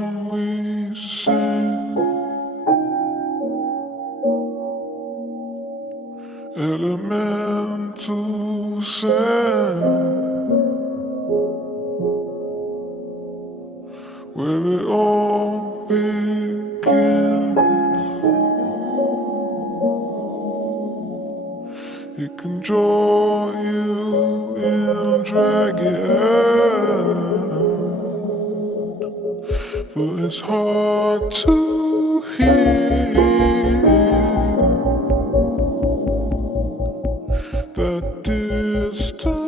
song we sing, elemental sound, where it all begins. It can draw you in, drag you out, but it's hard to hear that distant